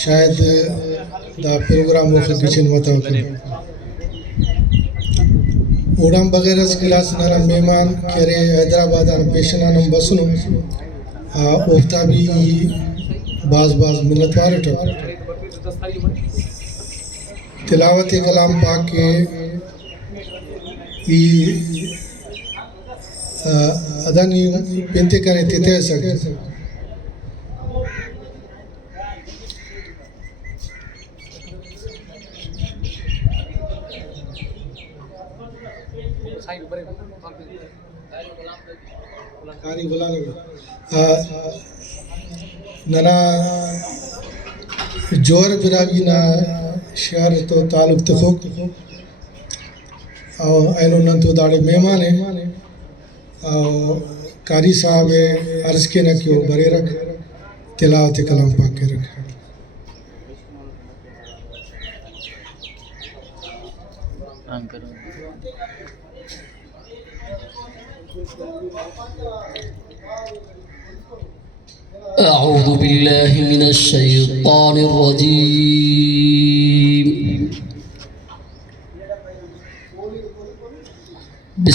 शायद दा प्रोग्राम मुख्य किचन बताओ करें उड़ाम बगैर क्लास नाना मेहमान करे हैदराबाद आन पेशना नम बसनु उफ्ता भी बाज बाज मिन्नतवार टक तिलावत कलाम पाक के ई अदानी पेंते करे तेते सके कारी गुलाम नना जोर बिरागी ना शहर तो तालुक तखोक और ऐनो नंतो दाड़े मेहमान है और कारी साहब अर्ज के न क्यों बरे रख तिलावत कलाम पाक के रख أعوذ بالله من الشيطان الرجيم